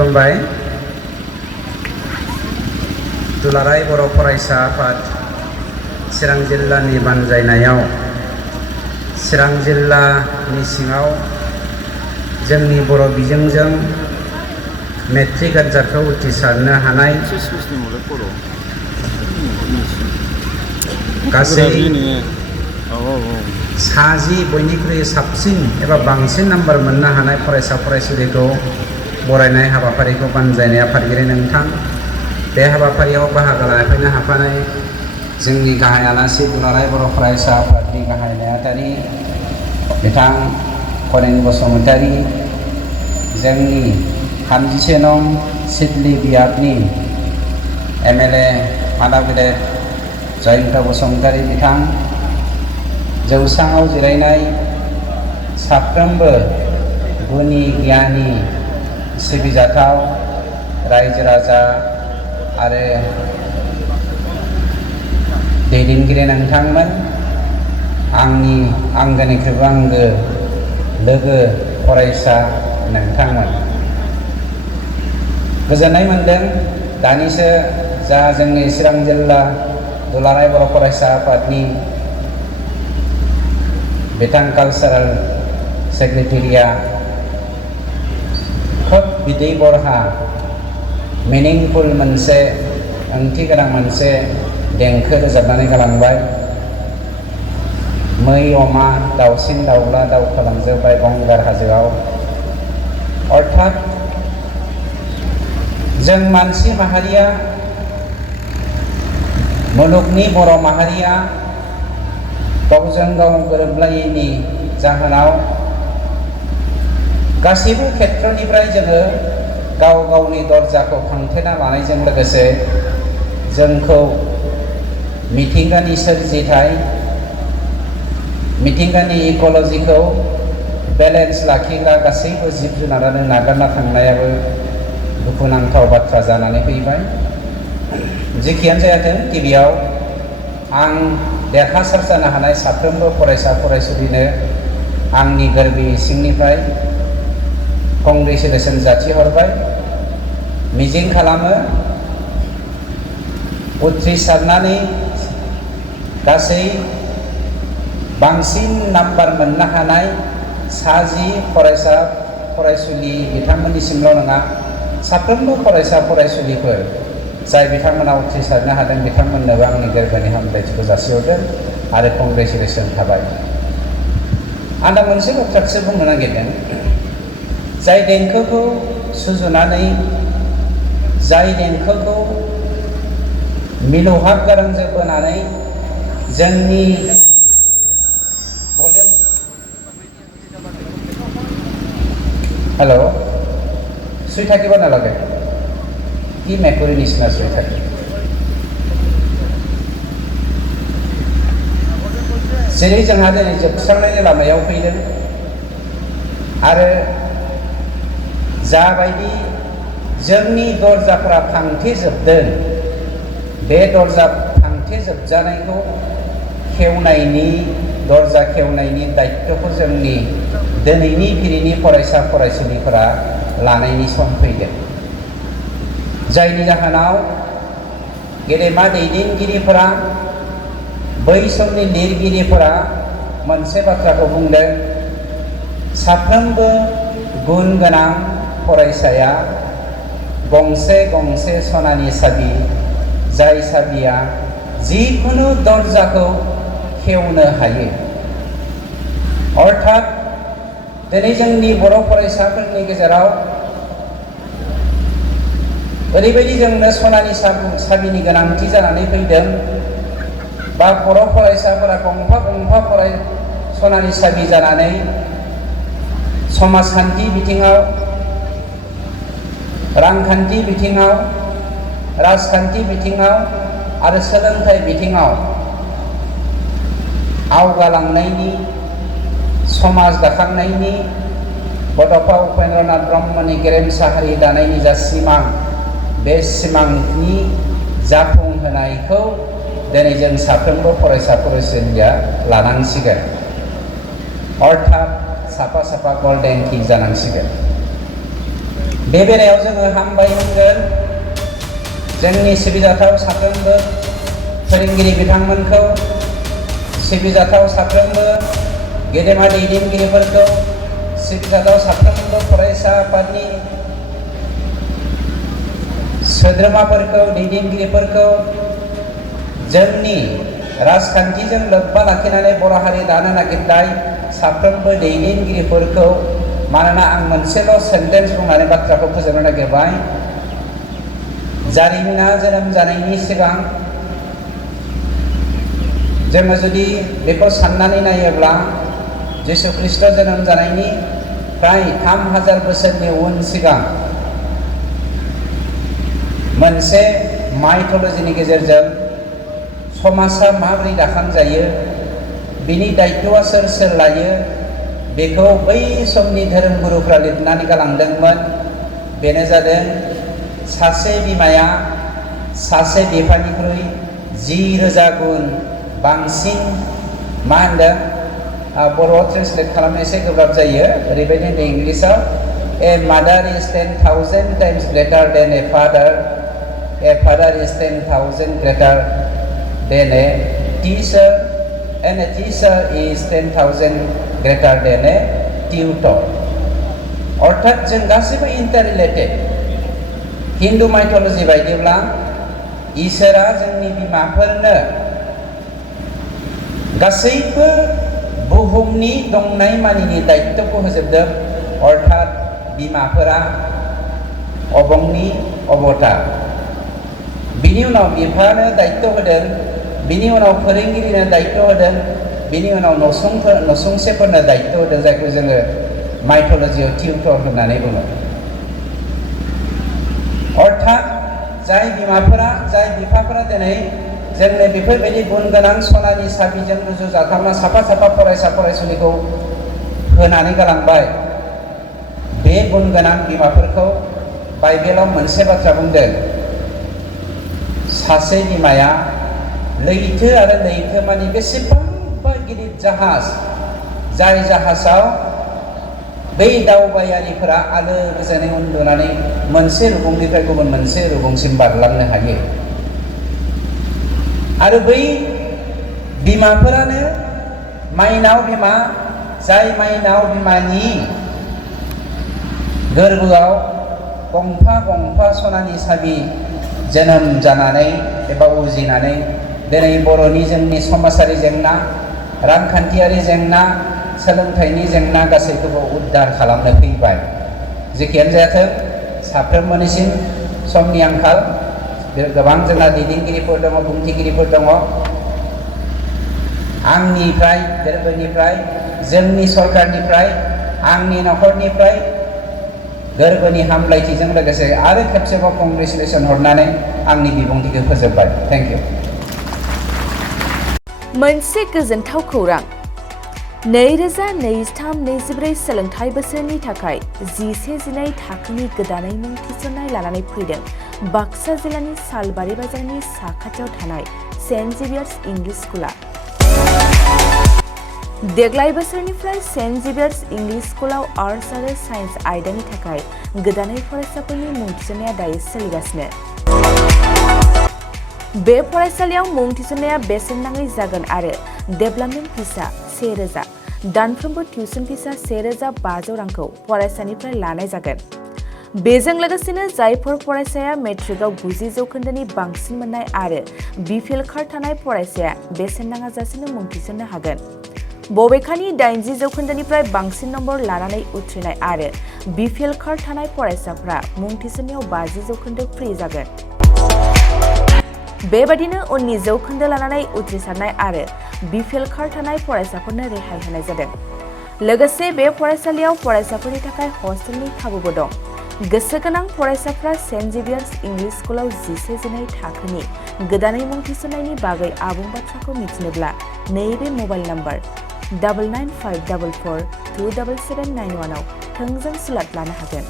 खुलुमबाय। दुलाराय बर' फरायसा आफाद चिरां जिल्लानि बानजायनायाव चिरां जिल्लानि सिङाव जोंनि बर' बिजोंजों मेट्रिक आनजादखौ उथ्रिसारनो हानाय गासै 60 बयनिख्रुइ साबसिन एबा बांसिन नाम्बार मोननो हानाय फरायसा फरायसुलिखौ बरायनाय हाबाफारिखौ बानजायनाय आफादगिरि नोंथां, बे हाबाफारियाव बाहागो लाफैनो हाफानाय जोंनि गाहाय आलासि दुलाराय बर' फरायसा आफादनि गाहाय नेहाथारि बिथां करेन बसुमतारी, जोंनि 31 नं सिडली बियाबनि MLA मादाव गेदेर जयन्त बसुमतारी बिथां, जौसाङाव जिरायनाय साफ्रोमबो गुनि गियानि सिबिजाथाव रायजो राजा आरो दैदेनगिरि नोंथांमोन, आंनि आंगोनिख्रुइबो आंगो लोगो फरायसा नोंथांमोन, गोजोननाय मोनदों। दानिसो जा जोंनि चिरां जिल्ला दुलाराय बर' फरायसा आफादनि बिथां कालचारेल सेक्रेटारिया खोब बिदै बरहा मिनिंफुल मोनसे ओंथि गोनां मोनसे देंखो रोजाबनानै गालांबाय। मै अमा दाउसिन दाउला दावखोलांजोब्बाय गंगार हाजोआव। अर्थात जों मानसि माहारिया, मुलुगनि बर' माहारिया गावजों गाव गोरोबलायैनि जाहोनाव गासैबो खेत्रनिफ्राय जोङो गाव गावनि दर्जाखौ फांथेना लानायजों लोगोसे जोंखौ मिथिंगानि सोरजिथाय, मिथिंगानि इक'लजिखौ बेलेन्स लाखिग्रा गासैबो जिब जुनारानो नागारना थांनायाबो दुखुनांथाव बाथ्रा जानानै फैबाय। जेखियानो जायाथों, गिबियाव आं देरहासार जानो हानाय साफ्रोमबो फरायसा फरायसुलिनो आंनि गोरबो सिंनिफ्राय कंग्रेचुलेसन जासिहरबाय। मिजिं खालामो उथ्रिसारनानै गासै बांसिन नाम्बार मोननो हानाय 60 फरायसा फरायसुलि बिथांमोननिसिमल' नङा, साफ्रोमबो फरायसा फरायसुलिफोर जाय बिथांमोना उथ्रिसारनो हादों बिथांमोननोबो आंनि गोरबोनि हामलायथिखौ जासिहरदों आरो कंग्रेचुलेसन थाबाय। आं दा मोनसे बाथ्राखौसो बुंनो नागिरदों। जाय देंखोखौ सुजुनानै, जाय देंखोखौ मिलौहाब गारांजों बोनानै जोंनि हेलो सुई থাকিব নালাগে কি মেকুৰী নিচিনা শুই থাকে। जेरै जोंहा दिनै जोबस्रांनायनि लामायाव फैदों आरो जाबायदि जोंनि दर्जाफ्रा फांथेजोबदों, बे दर्जा फांथेजोबजानायखौ खेवनायनि, दर्जा खेवनायनि दायित्वखौ जोंनि दिनैनि फिरिनि फरायसा फरायसुलिफोरा लानायनि सम फैदों। जायनि जाहोनाव गेदेमा दैदेनगिरिफोरा, बै समनि लिरगिरिफोरा मोनसे बाथ्राखौ बुंदों, साफ्रोमबो गुन गोनां फरायसाया गंसे गंसे सनानि साबि, जाय साबिया जिखुनु दर्जाखौ खेवनो हायो। अर्थात दिनै जोंनि बर' फरायसाफोरनि गेजेराव ओरैबायदि जोंनो सनानि साबिनि गोनांथि जानानै फैदों, बा बर' फरायसाफोरा गंफा गंफा सनानि साबि जानानै समाजखान्थि बिथिङाव, रांखान्थि बिथिङाव, राजखान्थि बिथिङाव आरो सोलोंथाइ बिथिङाव आवगालांनायनि, समाज दाखांनायनि, बड'फा उपेन्द्रनाथ ब्रह्मनि गेरेमसा हारि दानायनि जा सिमां, बे सिमांनि जाफुंहोनायखौ दिनै जों साफ्रोमबो फरायसा फरायसुलिया लानांसिगोन। अर्थात साफा साफा गल्डेन किं जानांसिगोन। बे बेलायाव जोङो हामबाय होनगोन जोंनि सिबिजाथाव साफ्रोमबो फोरोंगिरि बिथांमोनखौ, सिबिजाथाव साफ्रोमबो गेदेमा दैदेनगिरिफोरखौ, सिबिजाथाव साफ्रोमबो फरायसा आफादनि सोद्रोमाफोरखौ, दैदेनगिरिफोरखौ, जोंनि राजखान्थिजों लोब्बा लाखिनानै बर' हारि दानो नागिरनाय साफ्रोमबो दैदेनगिरिफोरखौ, मानोना आं मोनसेल' सेन्टेन्स बुंनानै बाथ्राखौ फोजोबनो नागिरबाय। जारिमिना जोनोम जानायनि सिगां जोङो जुदि बेखौ साननानै नायोब्ला जिसु ख्रीष्ट जोनोम जानायनि फ्राय 3000 बोसोरनि उन सिगां मोनसे माइथलजिनि गेजेरजों समाजा माबोरै दाखांजायो, बिनि दायित्वआ सोर सोर लायो, बेखौ बै समनि धोरोमगुरुफ्रा लिरनानै गालांदोंमोन। बेनो जादों सासे बिमाया सासे बिफानिख्रुइ 10,000 गुन बांसिन मा होनदों, बर'आव ट्रेन्सलेट खालामनो एसे गोब्राब जायो, ओरैबायदि होनदों इंलिसाव, ए मादार इज 10,000 times ग्रेटार than A father is 10,000 greater than a teacher and a teacher is 10,000 greater than a tutor. अर्थात जों गासैबो इंटर रिलेटेड। हिंदू माइथोलॉजी बायदिब्ला इसोरा जोंनि बिमाफोरनो गासैबो बुहुमनि दंनाय मानिनि दायित्वखौ होजोबदों। अर्थात बिमाफोरा अबंनि अबतार। बिनि उनाव बिफानो दायित्व होदों, बिनि उनाव फोरोंगिरिनो दायित्व होदों, बिनि उनाव नसुंसेफोरनो दायित्व होदों, जायखौ जोङो माइथोलॉजियाव टिउटर होननानै बुङो। अर्थात जाय बिमाफोरा, जाय बिफाफोरा दिनै जोंनो बेफोरबायदि गुन गोनां सनानि साबिजों रुजुजाथावना साफा साफा फरायसा फरायसुलिखौ होनानै गालांबाय, बे गुन गोनां बिमाफोरखौ बाइबेलाव मोनसे बाथ्रा बुंदों, सासे बिमाया लैथो आरो लैथोमानि बेसेबांबा गिदिर जाहाज, जाय जाहाजाव बै दावबायारिफोरा आलो गोजोनै उन्दुनानै मोनसे रुगुंनिफ्राय गुबुन मोनसे रुगुंसिम बारलांनो हायो। आरो बै बिमाफोरानो माइनाव बिमा, जाय माइनाव बिमानि गोरबोआव गंफा गंफा सनानि साबि जोनोम जानानै एबा उजिनानै दिनै बर'नि जोंनि समाजारि जेंना, रांखान्थियारि जेंना, सोलोंथाइनि जेंना गासैखौबो उद्धार खालामनो फैबाय। जेखियानो जायाथों साफ्रोमबोनिसिम समनि आंखाल, गोबां जोंना दैदेनगिरिफोर दङ, बुंथिगिरिफोर दङ। आंनिफ्राय, गोरबोनिफ्राय, जोंनि सरकारनिफ्राय, आंनि नखरनिफ्राय गोरबोनि हामलायथिजों लोगोसे आरो खेबसेबाव कंग्रेचुलेसन हरनानै आंनि बिबुंथिखौ फोजोबबाय। Thank you. मोनसे गोजोनथाव खौरां। 2023-24 सोलोंथाइ बोसोरनि थाखाय 11-12 थाखोनि गोदानै मुं थिसननाय लानानै फैदों बाक्सा जिल्लानि सालबारि बाजारनि साखाथियाव थानाय सेन्ट जेभियार्स इंलिश स्कुला। देग्लाय बोसोरनिफ्राय सेन्ट जेभियार्स इंलिश स्कुलाव आर्ट्स आरो साइन्स आयदानि थाखाय गोदानै फरायसाफोरनि मुं थिसननाया दायो सोलिगासिनो। बे फरायसालियाव मुं थिसननाया बेसेन नाङै जागोन आरो डेभेलपमेन्ट फिसा 1000, दानफ्रोमबो टिउसन फिसा 1500 रांखौ फरायसानिफ्राय लानाय जागोन। बेजों लोगोसेनो जायफोर फरायसाया मेट्रिकआव 90 जौखोन्दोनि बांसिन मोननाय आरो बिपिएल कार्ड थानाय फरायसाया बेसेन नाङाजासेनो मुं थिसननो हागोन। बबेखानि 80 जौखोन्दोनिफ्राय बांसिन नम्बर लानानै उथ्रिनाय आरो बिपिएल कार्ड थानाय फरायसाफ्रा मुं थिसननायाव 50 जौखोन्दो फ्रि जागोन। बेबादिनो उननि जौखोन्दो लानानै उथ्रिसारनाय आरो बिपिएल कार्ड थानाय फरायसाफोरनो रेहाय होनाय जादों। लोगोसे बे फरायसालियाव फरायसाफोरनि थाखाय हस्टेलनि खाबुबो दं। गोसो गोनां फरायसाफ्रा सेन्ट जेभियार्स इंलिश स्कुलाव 11-12 थाखोनि गोदानै मुं थिसननायनि बागै आबुं बाथ्राखौ मिथिनोब्ला नैबे मबाइल नम्बर 9954427791 आव थोंजों स्लट लानो हागोन।